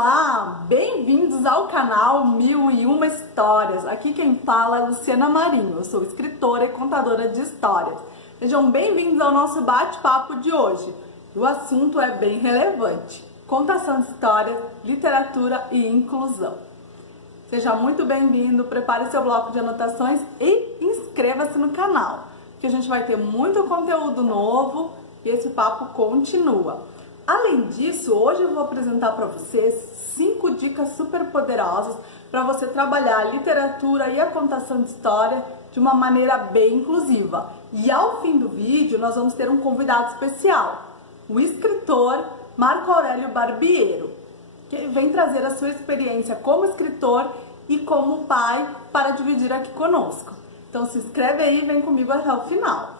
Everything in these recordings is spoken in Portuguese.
Olá, bem-vindos ao canal 1001 Histórias. Aqui quem fala é Luciana Marinho, eu sou escritora e contadora de histórias. Sejam bem-vindos ao nosso bate-papo de hoje. O assunto é bem relevante: contação de histórias, literatura e inclusão. Seja muito bem-vindo, prepare seu bloco de anotações e inscreva-se no canal, que a gente vai ter muito conteúdo novo e esse papo continua. Além disso, hoje eu vou apresentar para vocês 5 dicas super poderosas para você trabalhar a literatura e a contação de história de uma maneira bem inclusiva. E ao fim do vídeo nós vamos ter um convidado especial, o escritor Marco Aurélio Barbiero, que vem trazer a sua experiência como escritor e como pai para dividir aqui conosco. Então se inscreve aí e vem comigo até o final.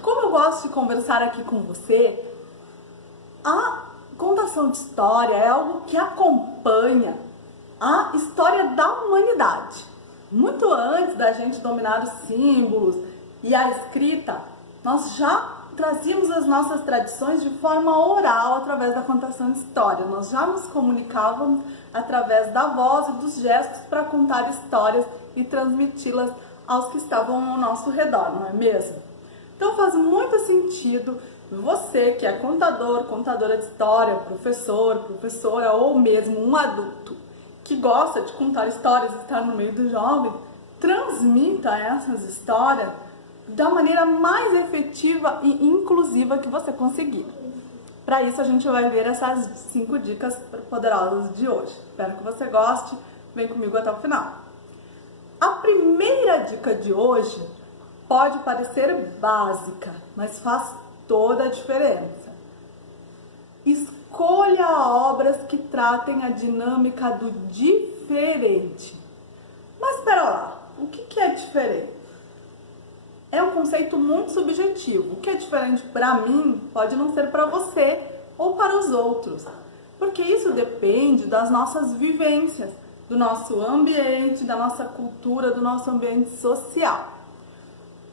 Como eu gosto de conversar aqui com você, a contação de história é algo que acompanha a história da humanidade. Muito antes da gente dominar os símbolos e a escrita, nós já trazíamos as nossas tradições de forma oral através da contação de história. Nós já nos comunicávamos através da voz e dos gestos para contar histórias e transmiti-las aos que estavam ao nosso redor, não é mesmo? Então faz muito sentido você que é contador, contadora de história, professor, professora ou mesmo um adulto que gosta de contar histórias e estar no meio dos jovens, transmita essas histórias da maneira mais efetiva e inclusiva que você conseguir. Para isso a gente vai ver essas 5 dicas poderosas de hoje. Espero que você goste, vem comigo até o final. A primeira dica de hoje pode parecer básica, mas faz toda a diferença. Escolha obras que tratem a dinâmica do diferente. Mas espera lá, o que é diferente? É um conceito muito subjetivo. O que é diferente para mim pode não ser para você ou para os outros, porque isso depende das nossas vivências, do nosso ambiente, da nossa cultura, do nosso ambiente social.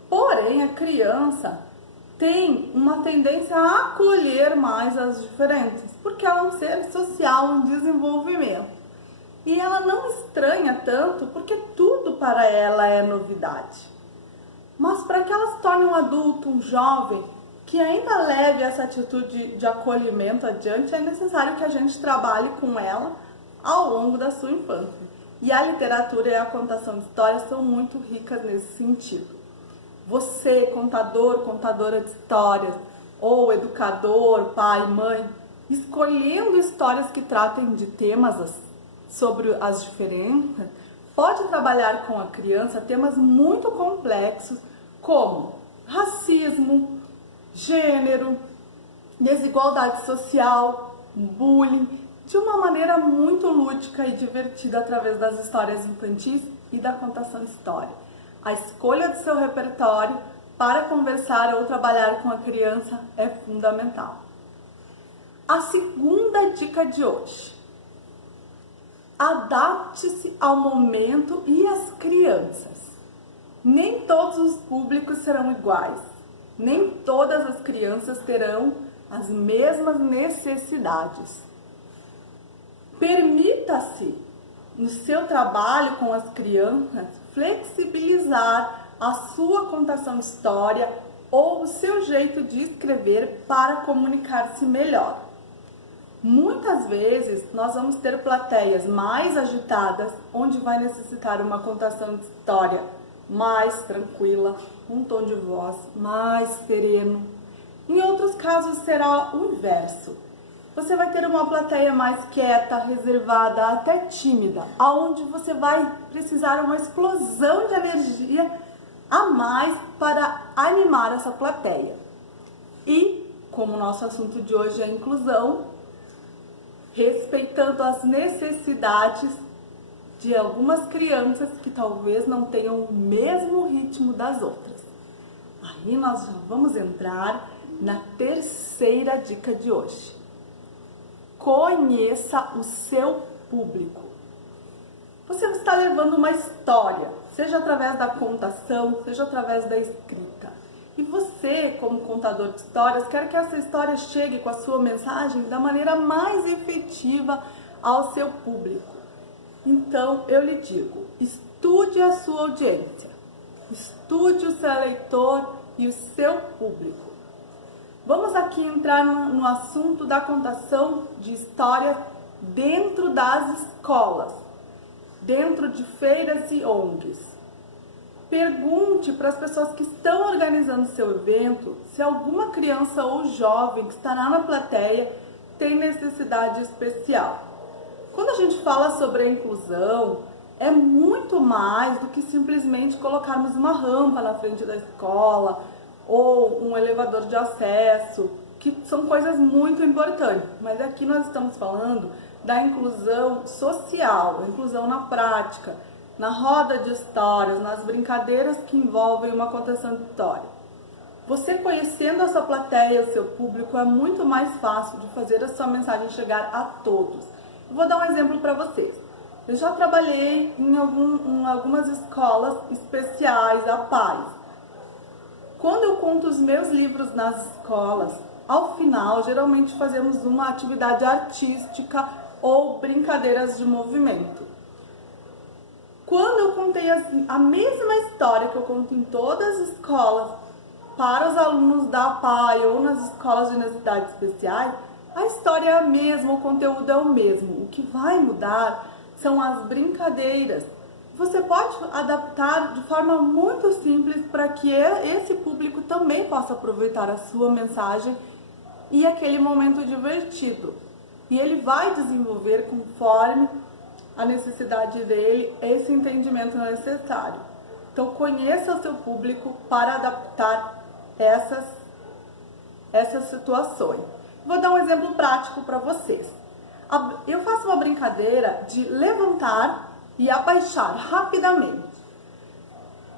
Porém, a criança tem uma tendência a acolher mais as diferenças, porque ela é um ser social em desenvolvimento. E ela não estranha tanto, porque tudo para ela é novidade. Mas para que ela se torne um adulto, um jovem, que ainda leve essa atitude de acolhimento adiante, é necessário que a gente trabalhe com ela ao longo da sua infância. E a literatura e a contação de histórias são muito ricas nesse sentido. Você, contador, contadora de histórias, ou educador, pai, mãe, escolhendo histórias que tratem de temas sobre as diferenças, pode trabalhar com a criança temas muito complexos como racismo, gênero, desigualdade social, bullying, de uma maneira muito lúdica e divertida através das histórias infantis e da contação de história. A escolha do seu repertório para conversar ou trabalhar com a criança é fundamental. A segunda dica de hoje: adapte-se ao momento e às crianças. Nem todos os públicos serão iguais, nem todas as crianças terão as mesmas necessidades. Permita-se, no seu trabalho com as crianças, flexibilizar a sua contação de história ou o seu jeito de escrever para comunicar-se melhor. Muitas vezes nós vamos ter plateias mais agitadas, onde vai necessitar uma contação de história mais tranquila, um tom de voz mais sereno. Em outros casos será o inverso. Você vai ter uma plateia mais quieta, reservada, até tímida, aonde você vai precisar uma explosão de energia a mais para animar essa plateia. E, como o nosso assunto de hoje é inclusão, respeitando as necessidades de algumas crianças que talvez não tenham o mesmo ritmo das outras. Aí nós já vamos entrar na terceira dica de hoje. Conheça o seu público. Você está levando uma história, seja através da contação, seja através da escrita. E você, como contador de histórias, quer que essa história chegue com a sua mensagem da maneira mais efetiva ao seu público. Então, eu lhe digo, estude a sua audiência, estude o seu leitor e o seu público. Vamos aqui entrar no assunto da contação de histórias dentro das escolas, dentro de feiras e ONGs. Pergunte para as pessoas que estão organizando seu evento se alguma criança ou jovem que estará na plateia tem necessidade especial. Quando a gente fala sobre a inclusão, é muito mais do que simplesmente colocarmos uma rampa na frente da escola ou um elevador de acesso, que são coisas muito importantes. Mas aqui nós estamos falando da inclusão social, a inclusão na prática, na roda de histórias, nas brincadeiras que envolvem uma contação de história. Você conhecendo a sua plateia, o seu público, é muito mais fácil de fazer a sua mensagem chegar a todos. Eu vou dar um exemplo para vocês. Eu já trabalhei em algumas escolas especiais a pais. Quando eu conto os meus livros nas escolas, ao final, geralmente fazemos uma atividade artística ou brincadeiras de movimento. Quando eu contei a mesma história que eu conto em todas as escolas para os alunos da APAE ou nas escolas de necessidades especiais, a história é a mesma, o conteúdo é o mesmo. O que vai mudar são as brincadeiras. Você pode adaptar de forma muito simples para que esse público também possa aproveitar a sua mensagem e aquele momento divertido. E ele vai desenvolver conforme a necessidade dele, esse entendimento necessário. Então, conheça o seu público para adaptar essas situações. Vou dar um exemplo prático para vocês. Eu faço uma brincadeira de levantar e abaixar rapidamente.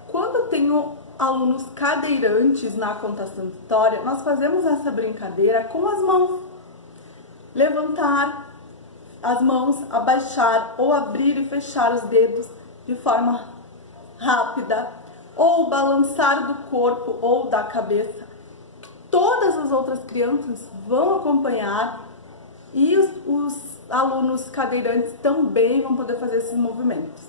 Quando eu tenho alunos cadeirantes na contação de história, nós fazemos essa brincadeira com as mãos. Levantar as mãos, abaixar ou abrir e fechar os dedos de forma rápida, ou balançar do corpo ou da cabeça. Todas as outras crianças vão acompanhar e os alunos cadeirantes também vão poder fazer esses movimentos.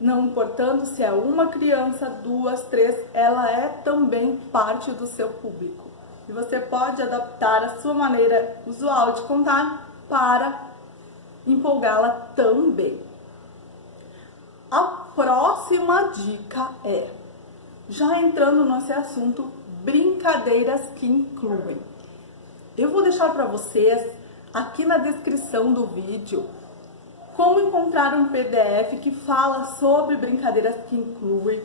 Não importando se é uma criança, duas, três, ela é também parte do seu público. E você pode adaptar a sua maneira usual de contar para empolgá-la também. A próxima dica é, já entrando nesse assunto, brincadeiras que incluem. Eu vou deixar para vocês aqui na descrição do vídeo como encontrar um PDF que fala sobre brincadeiras que incluem,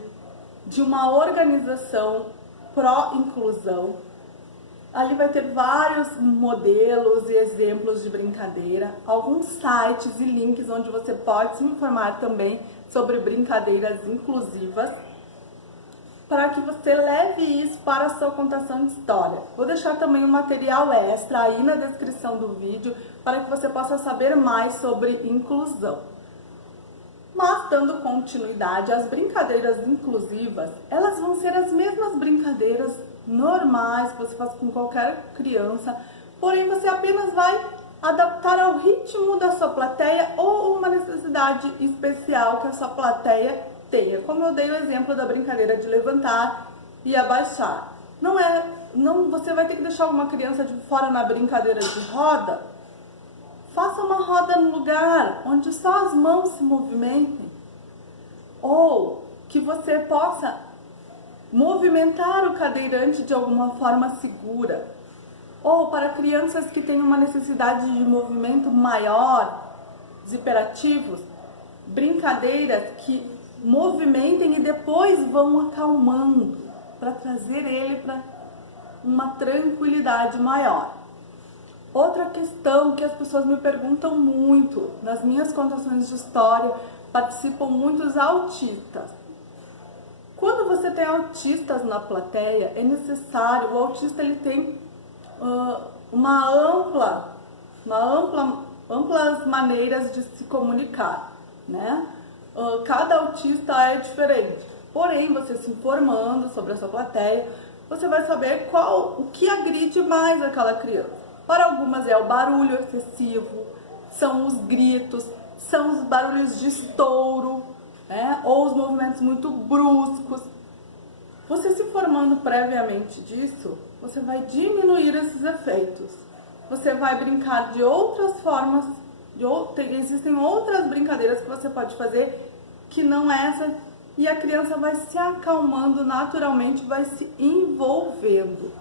de uma organização pró-inclusão. Ali vai ter vários modelos e exemplos de brincadeira, alguns sites e links onde você pode se informar também sobre brincadeiras inclusivas, para que você leve isso para a sua contação de história. Vou deixar também um material extra aí na descrição do vídeo, para que você possa saber mais sobre inclusão. Mas, dando continuidade, as brincadeiras inclusivas, elas vão ser as mesmas brincadeiras normais que você faz com qualquer criança, porém você apenas vai adaptar ao ritmo da sua plateia ou uma necessidade especial que a sua plateia tenha. Como eu dei o exemplo da brincadeira de levantar e abaixar. Você vai ter que deixar uma criança de fora na brincadeira de roda. Faça uma roda no lugar onde só as mãos se movimentem. Ou que você possa movimentar o cadeirante de alguma forma segura. Ou para crianças que têm uma necessidade de movimento maior, os hiperativos, brincadeiras que movimentem e depois vão acalmando, para trazer ele para uma tranquilidade maior. Outra questão que as pessoas me perguntam muito, nas minhas contações de história, participam muitos autistas. Quando você tem autistas na plateia, é necessário, o autista ele tem amplas maneiras de se comunicar, né? Cada autista é diferente. Porém, você se informando sobre a sua plateia, você vai saber o que agride mais aquela criança. Para algumas é o barulho excessivo, são os gritos, são os barulhos de estouro, né? Ou os movimentos muito bruscos. Você se formando previamente disso, você vai diminuir esses efeitos. Você vai brincar de outras formas, existem outras brincadeiras que você pode fazer que não essa, e a criança vai se acalmando naturalmente, vai se envolvendo,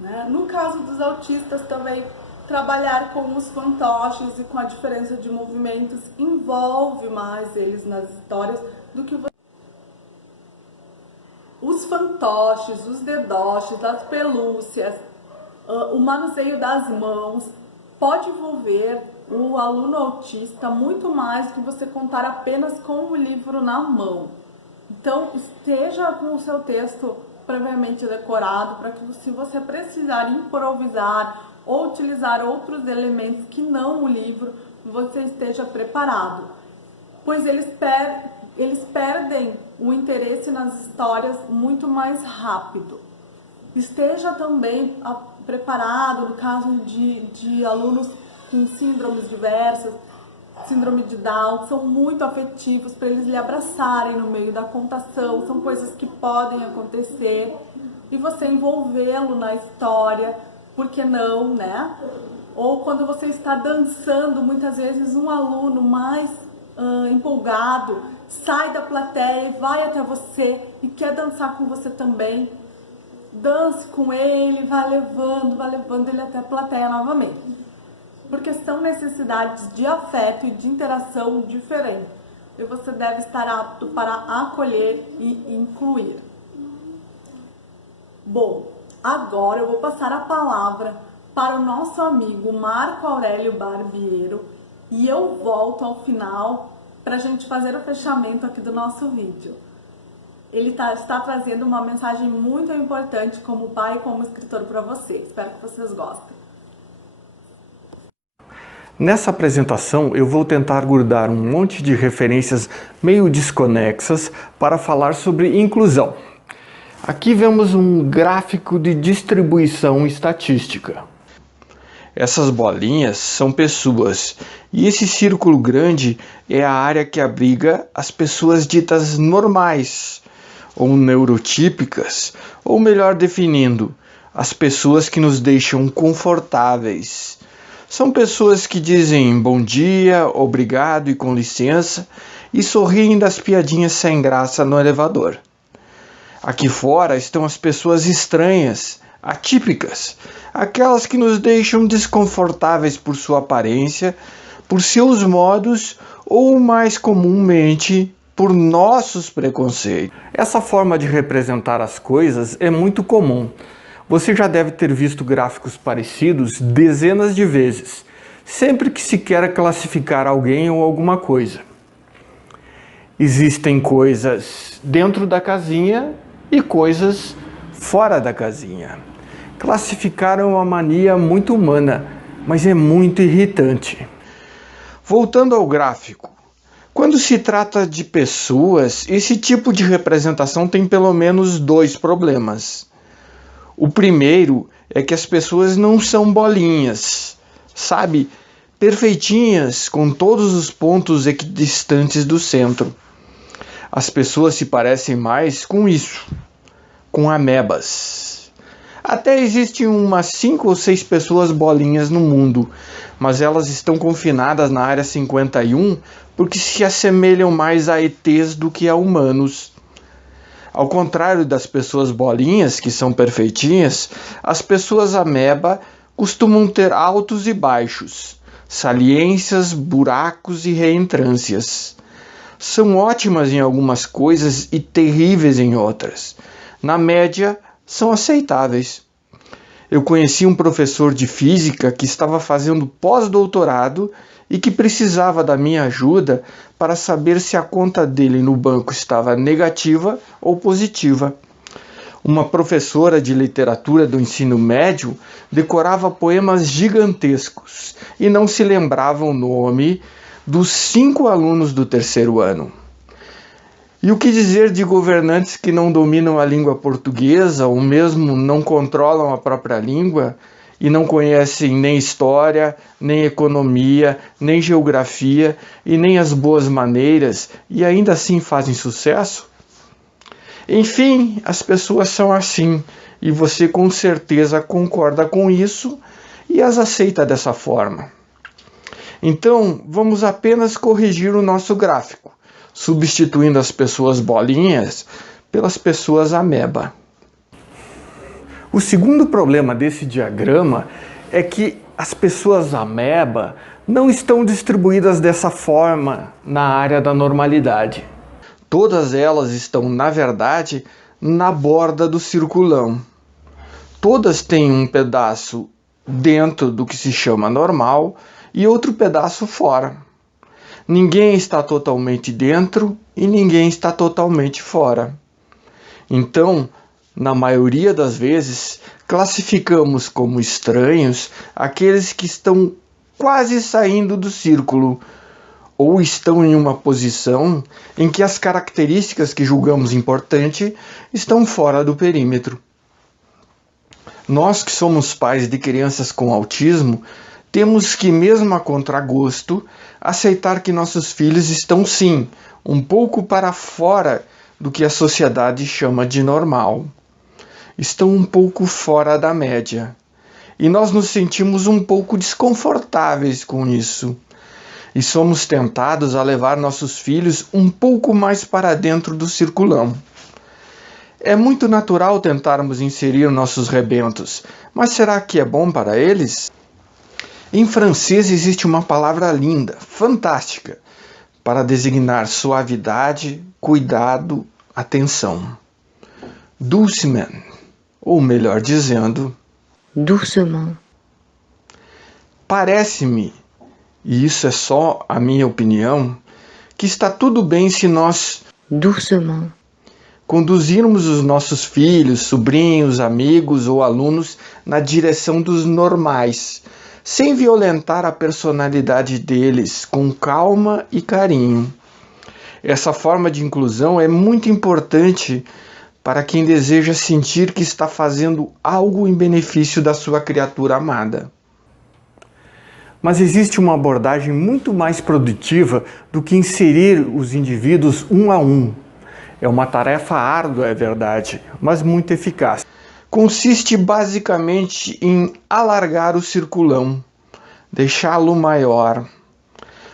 né? No caso dos autistas também, trabalhar com os fantoches e com a diferença de movimentos envolve mais eles nas histórias do que os fantoches, os dedoches, as pelúcias, o manuseio das mãos pode envolver o aluno autista muito mais do que você contar apenas com o livro na mão. Então, esteja com o seu texto previamente decorado para que, se você precisar improvisar ou utilizar outros elementos que não o livro, você esteja preparado. Pois eles perdem o interesse nas histórias muito mais rápido. Esteja também preparado no caso de alunos com síndromes diversas, síndrome de Down, que são muito afetivos, para eles lhe abraçarem no meio da contação, são coisas que podem acontecer, e você envolvê-lo na história, por que não, né? Ou quando você está dançando, muitas vezes um aluno mais empolgado sai da plateia e vai até você e quer dançar com você também. Dance com ele, vai levando ele até a plateia novamente. Porque são necessidades de afeto e de interação diferentes. E você deve estar apto para acolher e incluir. Bom, agora eu vou passar a palavra para o nosso amigo Marco Aurélio Barbiero e eu volto ao final para a gente fazer o fechamento aqui do nosso vídeo. Ele está trazendo uma mensagem muito importante como pai e como escritor para vocês. Espero que vocês gostem. Nessa apresentação eu vou tentar grudar um monte de referências meio desconexas para falar sobre inclusão. Aqui vemos um gráfico de distribuição estatística. Essas bolinhas são pessoas e esse círculo grande é a área que abriga as pessoas ditas normais ou neurotípicas, ou melhor definindo, as pessoas que nos deixam confortáveis. São pessoas que dizem bom dia, obrigado e com licença e sorriem das piadinhas sem graça no elevador. Aqui fora estão as pessoas estranhas, atípicas, aquelas que nos deixam desconfortáveis por sua aparência, por seus modos ou, mais comumente, por nossos preconceitos. Essa forma de representar as coisas é muito comum. Você já deve ter visto gráficos parecidos dezenas de vezes, sempre que se quer classificar alguém ou alguma coisa. Existem coisas dentro da casinha e coisas fora da casinha. Classificar é uma mania muito humana, mas é muito irritante. Voltando ao gráfico, quando se trata de pessoas, esse tipo de representação tem pelo menos dois problemas. O primeiro é que as pessoas não são bolinhas, sabe? Perfeitinhas, com todos os pontos equidistantes do centro. As pessoas se parecem mais com isso, com amebas. Até existem umas 5 ou 6 pessoas bolinhas no mundo, mas elas estão confinadas na área 51 porque se assemelham mais a ETs do que a humanos. Ao contrário das pessoas bolinhas, que são perfeitinhas, as pessoas ameba costumam ter altos e baixos, saliências, buracos e reentrâncias. São ótimas em algumas coisas e terríveis em outras. Na média, são aceitáveis. Eu conheci um professor de física que estava fazendo pós-doutorado e que precisava da minha ajuda para saber se a conta dele no banco estava negativa ou positiva. Uma professora de literatura do ensino médio decorava poemas gigantescos e não se lembrava o nome dos 5 alunos do terceiro ano. E o que dizer de governantes que não dominam a língua portuguesa ou mesmo não controlam a própria língua e não conhecem nem história, nem economia, nem geografia e nem as boas maneiras e ainda assim fazem sucesso? Enfim, as pessoas são assim e você com certeza concorda com isso e as aceita dessa forma. Então, vamos apenas corrigir o nosso gráfico, substituindo as pessoas bolinhas pelas pessoas ameba. O segundo problema desse diagrama é que as pessoas ameba não estão distribuídas dessa forma na área da normalidade. Todas elas estão, na verdade, na borda do circulão. Todas têm um pedaço dentro do que se chama normal e outro pedaço fora. Ninguém está totalmente dentro e ninguém está totalmente fora. Então, na maioria das vezes, classificamos como estranhos aqueles que estão quase saindo do círculo ou estão em uma posição em que as características que julgamos importante estão fora do perímetro. Nós que somos pais de crianças com autismo, temos que, mesmo a contragosto, aceitar que nossos filhos estão sim, um pouco para fora do que a sociedade chama de normal. Estão um pouco fora da média. E nós nos sentimos um pouco desconfortáveis com isso. E somos tentados a levar nossos filhos um pouco mais para dentro do circulão. É muito natural tentarmos inserir nossos rebentos, mas será que é bom para eles? Em francês existe uma palavra linda, fantástica, para designar suavidade, cuidado, atenção. Doucement, ou melhor dizendo, doucement. Parece-me, e isso é só a minha opinião, que está tudo bem se nós doucement conduzirmos os nossos filhos, sobrinhos, amigos ou alunos na direção dos normais, sem violentar a personalidade deles, com calma e carinho. Essa forma de inclusão é muito importante para quem deseja sentir que está fazendo algo em benefício da sua criatura amada. Mas existe uma abordagem muito mais produtiva do que inserir os indivíduos um a um. É uma tarefa árdua, é verdade, mas muito eficaz. Consiste basicamente em alargar o circulão, deixá-lo maior.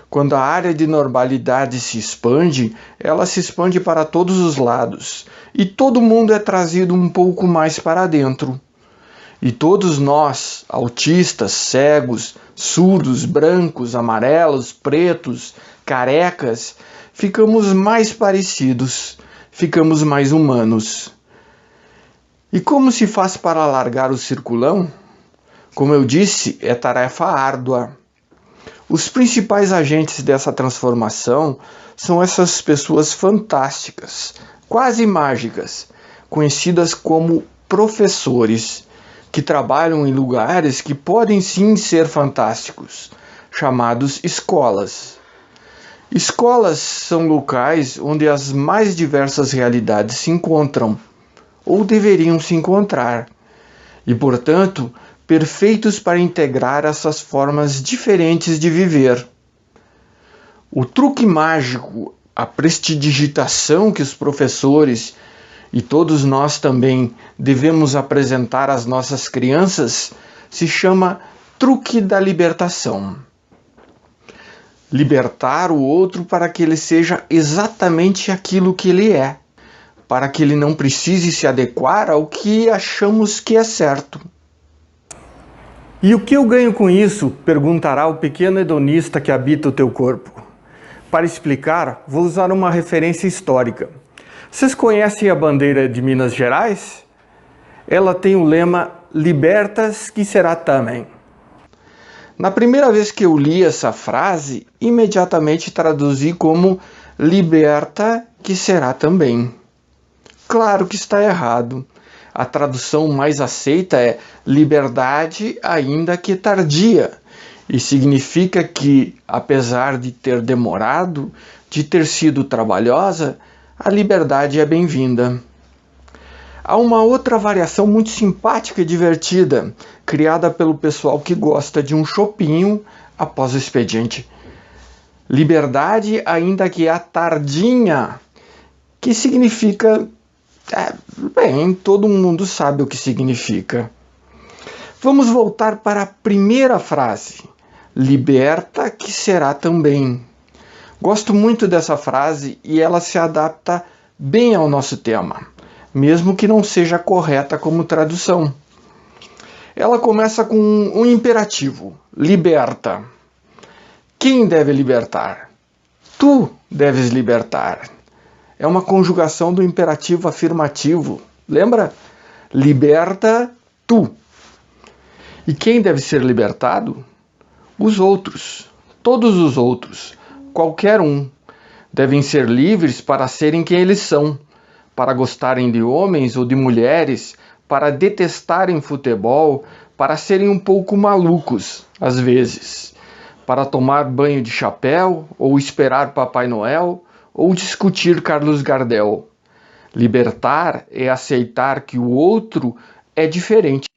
Quando a área de normalidade se expande, ela se expande para todos os lados, e todo mundo é trazido um pouco mais para dentro. E todos nós, autistas, cegos, surdos, brancos, amarelos, pretos, carecas, ficamos mais parecidos, ficamos mais humanos. E como se faz para alargar o circulão? Como eu disse, é tarefa árdua. Os principais agentes dessa transformação são essas pessoas fantásticas, quase mágicas, conhecidas como professores, que trabalham em lugares que podem sim ser fantásticos, chamados escolas. Escolas são locais onde as mais diversas realidades se encontram, ou deveriam se encontrar, e, portanto, perfeitos para integrar essas formas diferentes de viver. O truque mágico, a prestidigitação que os professores e todos nós também devemos apresentar às nossas crianças se chama truque da libertação. Libertar o outro para que ele seja exatamente aquilo que ele é, para que ele não precise se adequar ao que achamos que é certo. E o que eu ganho com isso? Perguntará o pequeno hedonista que habita o teu corpo. Para explicar, vou usar uma referência histórica. Vocês conhecem a bandeira de Minas Gerais? Ela tem o lema Libertas que será também. Na primeira vez que eu li essa frase, imediatamente traduzi como Liberta que será também. Claro que está errado. A tradução mais aceita é liberdade ainda que tardia, e significa que, apesar de ter demorado, de ter sido trabalhosa, a liberdade é bem-vinda. Há uma outra variação muito simpática e divertida, criada pelo pessoal que gosta de um chopinho após o expediente. Liberdade ainda que à tardinha, que significa... bem, todo mundo sabe o que significa. Vamos voltar para a primeira frase. Liberta que será também. Gosto muito dessa frase e ela se adapta bem ao nosso tema, mesmo que não seja correta como tradução. Ela começa com um imperativo, liberta. Quem deve libertar? Tu deves libertar. É uma conjugação do imperativo afirmativo. Lembra? Liberta tu. E quem deve ser libertado? Os outros. Todos os outros. Qualquer um. Devem ser livres para serem quem eles são. Para gostarem de homens ou de mulheres. Para detestarem futebol. Para serem um pouco malucos, às vezes. Para tomar banho de chapéu, ou esperar Papai Noel, ou discutir Carlos Gardel. Libertar é aceitar que o outro é diferente.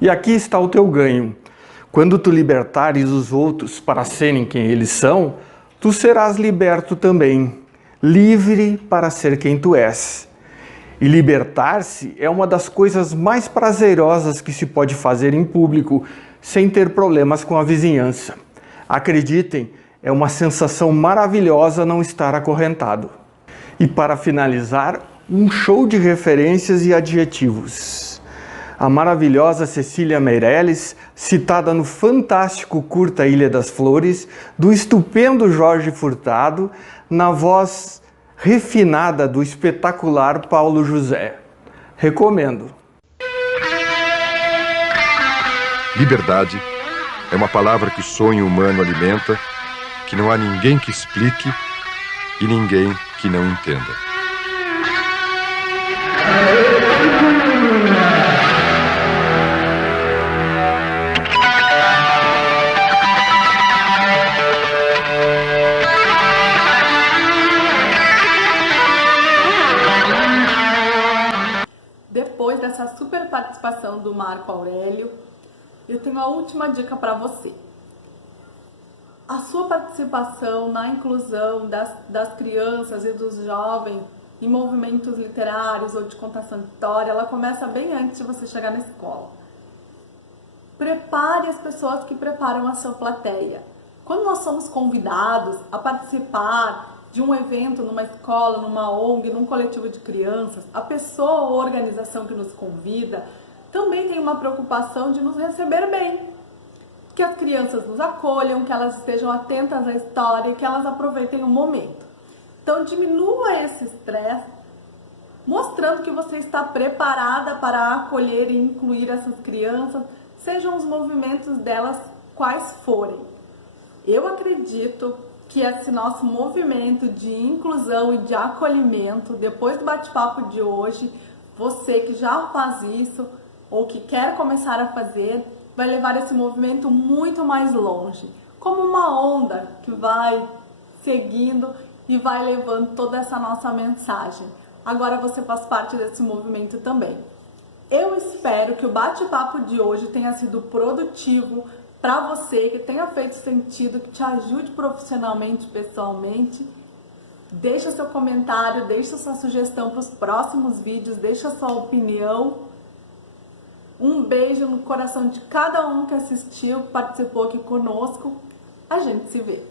E aqui está o teu ganho. Quando tu libertares os outros para serem quem eles são, tu serás liberto também, livre para ser quem tu és. E libertar-se é uma das coisas mais prazerosas que se pode fazer em público, sem ter problemas com a vizinhança. Acreditem, é uma sensação maravilhosa não estar acorrentado. E para finalizar, um show de referências e adjetivos. A maravilhosa Cecília Meirelles, citada no fantástico curta Ilha das Flores, do estupendo Jorge Furtado, na voz refinada do espetacular Paulo José. Recomendo. Liberdade é uma palavra que o sonho humano alimenta, que não há ninguém que explique e ninguém que não entenda. Depois dessa super participação do Marco Aurélio, eu tenho a última dica para você. A sua participação na inclusão das crianças e dos jovens em movimentos literários ou de contação de história, ela começa bem antes de você chegar na escola. Prepare as pessoas que preparam a sua plateia. Quando nós somos convidados a participar de um evento numa escola, numa ONG, num coletivo de crianças, a pessoa ou organização que nos convida também tem uma preocupação de nos receber bem. Que as crianças nos acolham, que elas estejam atentas à história e que elas aproveitem o momento. Então diminua esse estresse, mostrando que você está preparada para acolher e incluir essas crianças, sejam os movimentos delas quais forem. Eu acredito que esse nosso movimento de inclusão e de acolhimento, depois do bate-papo de hoje, você que já faz isso ou que quer começar a fazer, vai levar esse movimento muito mais longe, como uma onda que vai seguindo e vai levando toda essa nossa mensagem. Agora você faz parte desse movimento também. Eu espero que o bate-papo de hoje tenha sido produtivo para você, que tenha feito sentido, que te ajude profissionalmente, pessoalmente. Deixa seu comentário, deixa sua sugestão para os próximos vídeos, deixa sua opinião. Um beijo no coração de cada um que assistiu, que participou aqui conosco. A gente se vê.